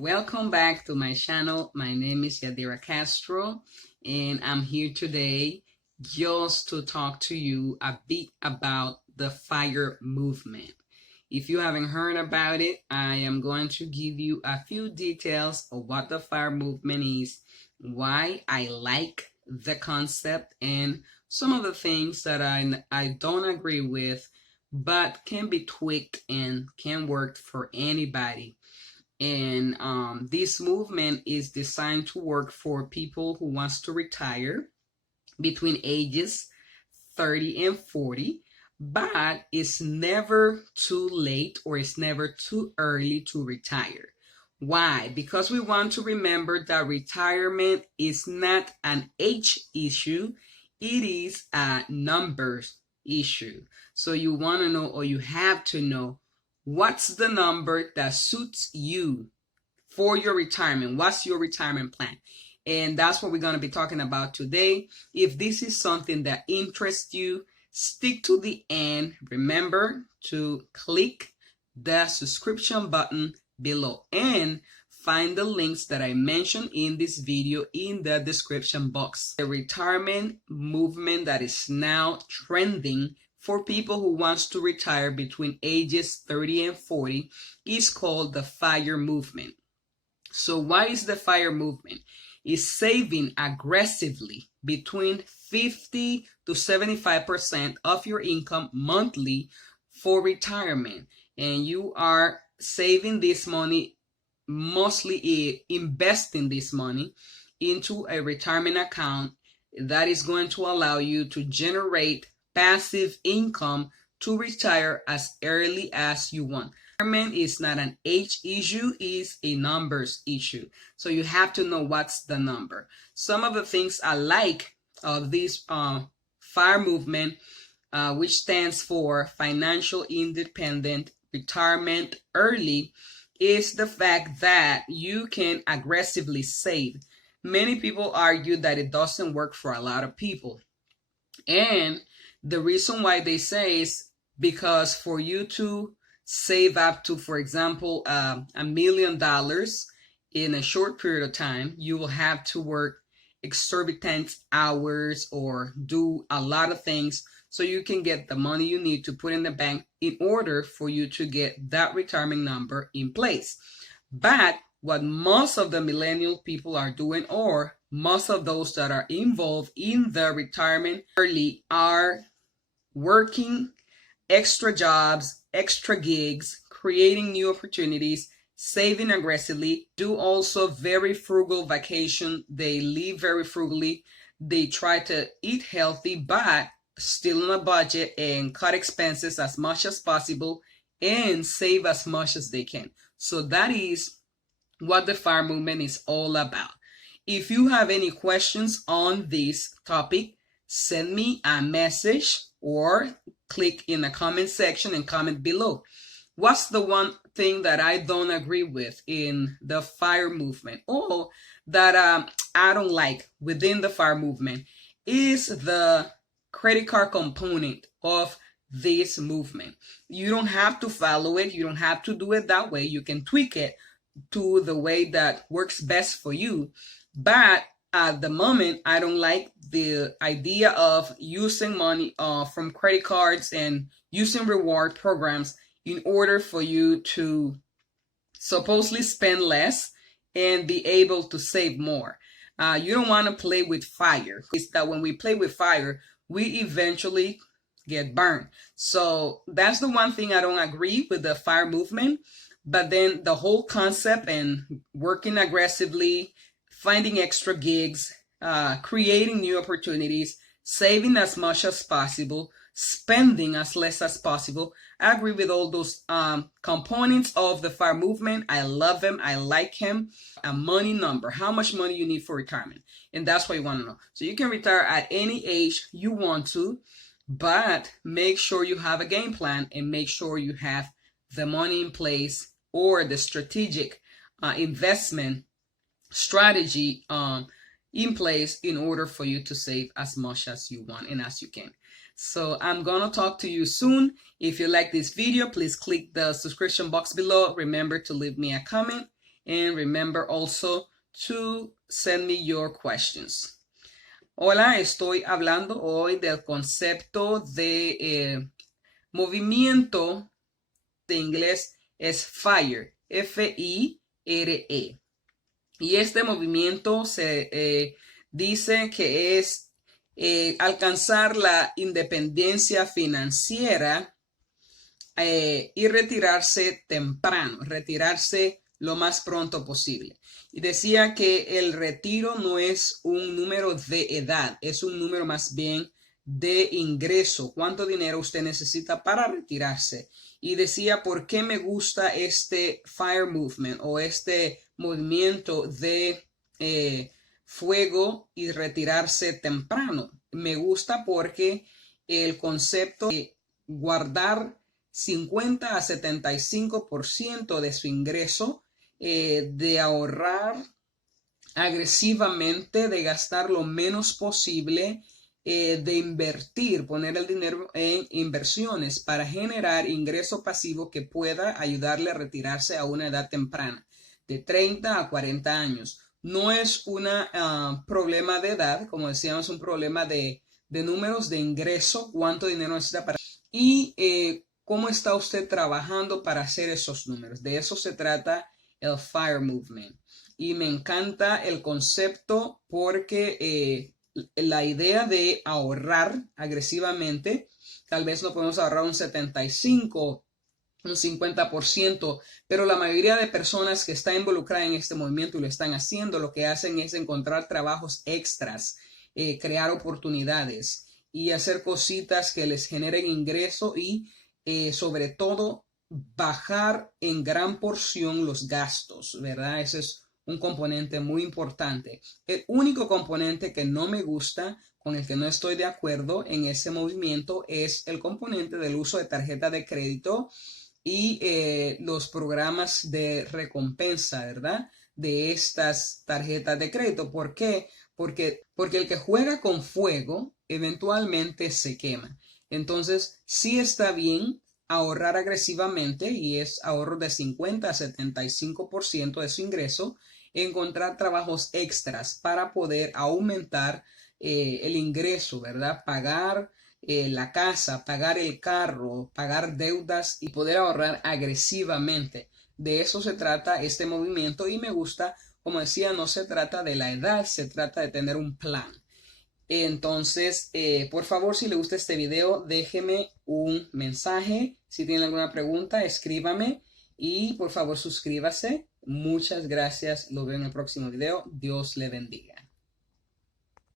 Welcome back to my channel. My name is YADIRA CASTRO, and I'm here today just to talk to you a bit about the F.I.R.E movement. If you haven't heard about it, I am going to give you a few details of what the F.I.R.E movement is, why I like the concept, and some of the things that I don't agree with, but can be tweaked and can work for anybody. And this movement is designed to work for people who wants to retire between ages 30 and 40, but it's never too late or it's never too early to retire. Why? Because we want to remember that retirement is not an age issue, it is a numbers issue. So you want to know, or you have to know, what's the number that suits you for your retirement? What's your retirement plan? And that's what we're going to be talking about today. If this is something that interests you, stick to the end. Remember to click the subscription button below and find the links that I mentioned in this video in the description box. The retirement movement that is now trending for people who wants to retire between ages 30 and 40 is called the F.I.R.E movement. So what is the F.I.R.E movement? It's saving aggressively between 50 to 75% of your income monthly for retirement. And you are saving this money, mostly investing this money into a retirement account that is going to allow you to generate passive income to retire as early as you want. Retirement is not an age issue, it's a numbers issue. So you have to know what's the number. Some of the things I like of this F.I.R.E movement, which stands for Financial Independent Retirement Early, is the fact that you can aggressively save. Many people argue that it doesn't work for a lot of people. And the reason why they say is because for you to save up to, for example, $1 million in a short period of time, you will have to work exorbitant hours or do a lot of things so you can get the money you need to put in the bank in order for you to get that retirement number in place. But what most of the millennial people are doing, or most of those that are involved in the retirement early, are working extra jobs, extra gigs, creating new opportunities, saving aggressively, do also very frugal vacation. They live very frugally. They try to eat healthy, but still on a budget, and cut expenses as much as possible and save as much as they can. So that is what the F.I.R.E movement is all about. If you have any questions on this topic, send me a message or click in the comment section and comment below. What's the one thing that I don't agree with in the F.I.R.E movement, or that I don't like within the F.I.R.E movement, is the credit card component of this movement. You don't have to follow it. You don't have to do it that way. You can tweak it to the way that works best for you. But at the moment, I don't like the idea of using money from credit cards and using reward programs in order for you to supposedly spend less and be able to save more. You don't want to play with fire. It's that when we play with fire, we eventually get burned. So that's the one thing I don't agree with the F.I.R.E movement. But then the whole concept and working aggressively, finding extra gigs, creating new opportunities, saving as much as possible, spending as less as possible. I agree with all those components of the F.I.R.E movement. I love them. I like him. A money number, how much money you need for retirement. And that's what you want to know. So you can retire at any age you want to, but make sure you have a game plan and make sure you have the money in place, or the strategic investment strategy in place in order for you to save as much as you want and as you can. So I'm gonna talk to you soon. If you like this video, please click the subscription box below. Remember to leave me a comment And remember also to send me your questions. Hola, estoy hablando hoy del concepto de movimiento. De inglés es FIRE, F-I-R-E. Y este movimiento se dice que es alcanzar la independencia financiera y retirarse temprano, retirarse lo más pronto posible. Y decía que el retiro no es un número de edad, es un número más bien de ingreso, cuánto dinero usted necesita para retirarse. Y decía, ¿por qué me gusta este FIRE movement o este movimiento de fuego y retirarse temprano? Me gusta porque el concepto de guardar 50 a 75% de su ingreso, de ahorrar agresivamente, de gastar lo menos posible, de invertir, poner el dinero en inversiones para generar ingreso pasivo que pueda ayudarle a retirarse a una edad temprana, de 30 a 40 años. No es un problema de edad, como decíamos, un problema de números de ingreso, cuánto dinero necesita para... Y ¿cómo está usted trabajando para hacer esos números? De eso se trata el FIRE movement. Y me encanta el concepto porque la idea de ahorrar agresivamente, tal vez no podemos ahorrar un 75%, un 50%, pero la mayoría de personas que están involucradas en este movimiento y lo están haciendo, lo que hacen es encontrar trabajos extras, crear oportunidades y hacer cositas que les generen ingreso y sobre todo bajar en gran porción los gastos, ¿verdad? Ese es un componente muy importante. El único componente que no me gusta, con el que no estoy de acuerdo en ese movimiento, es el componente del uso de tarjeta de crédito y los programas de recompensa, ¿verdad? De estas tarjetas de crédito. ¿Por qué? Porque el que juega con fuego eventualmente se quema. Entonces, sí está bien ahorrar agresivamente, y es ahorro de 50 a 75% de su ingreso, encontrar trabajos extras para poder aumentar el ingreso, ¿verdad? Pagar la casa, pagar el carro, pagar deudas y poder ahorrar agresivamente. De eso se trata este movimiento y me gusta, como decía, no se trata de la edad, se trata de tener un plan. Entonces, por favor, si le gusta este video, déjeme un mensaje. Si tiene alguna pregunta, escríbame y por favor suscríbase. Muchas gracias. Lo veo en el próximo video. Dios le bendiga.